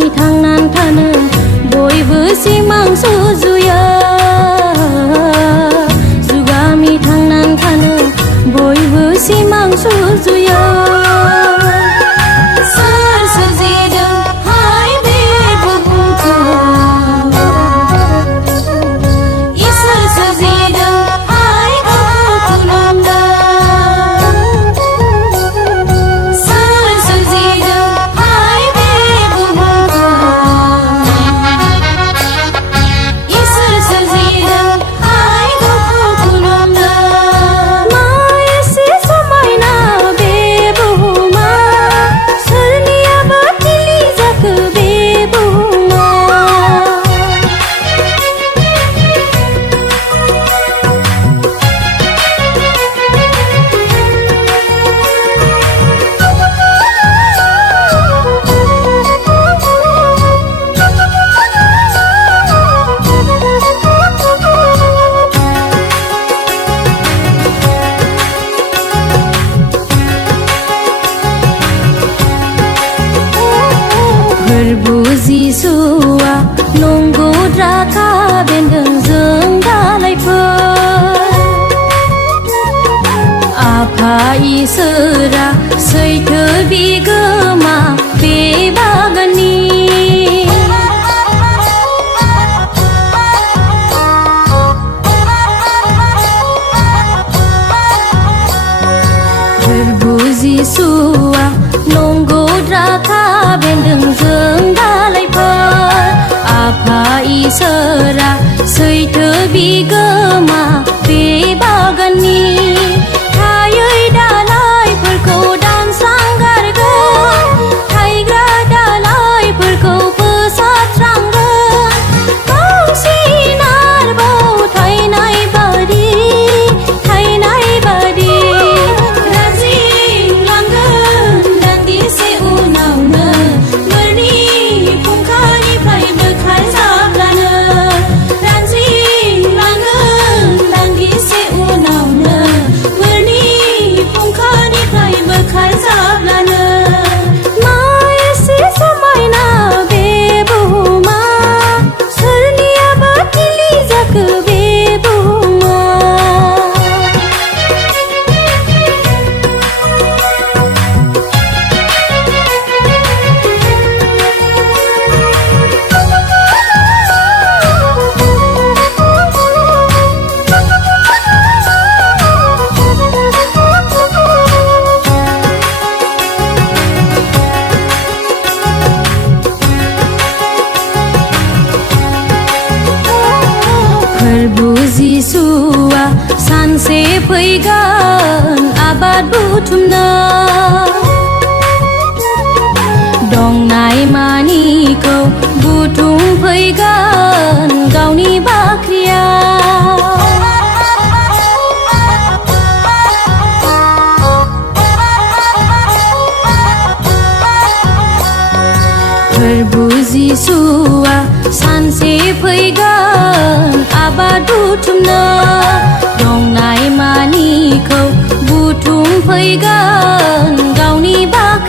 जुगामी थांनानै थानो बयबो सिमां सुजुयो जुगामी थांनानै थानो बयबो सिमां सुजुयो सोर सोरजिदों हाय बे बुहुमखौ इसोर सोरजिदों हाय गावखौ खुलुमदों सोर सोरजिदों हाय बे बुहुमखौ इसोर सोरजिदों हाय गावखौ खुलुमदों मा एसे समायना बे बुहुमा सोरनियाबा थिलि जाखो बे बुहुमा फोरबु जिसुआ नंगौद्रा खाबेन्दों जों दालायफोर आफा इसोरा सैथो बिगोमा बे बागाननि फोरबु जिसुआ नंगौद्रा खाबेन्दों जों दालायफोर आफा इसोरा सैथो बिगोमा बे बागाननि थायै दालायफोरखौ दानस्रांगारगोन थायग्रा दालायफोरखौ फोसाबस्रांगोन बांसिन आरोबाव थायनाय बादि रानज्रिंलांगोन दान्दिसे उनावनो मोरनि फुंखानिफ्राय बोखारजाब्लानो रानज्रिंलांगोन दान्दिसे उनावनो मोरनि फुंखानिफ्राय बोखारजाब्लानो मा एसे समायना बे बुहुमा सोरनियाबा थिलि जाखो बे बुहुमा फोरबु जिसुआ सानसे फैगोन आबाद बुथुमनो दंनाय मानिखौ बुथुमफैगोन गावनि बाख्रियाव फोरबु जिसुआ सानसे फैगोन आबाद बुथुमनो दंनाय मानिखौ बुथुमफैगोन गावनि बाख्रियाव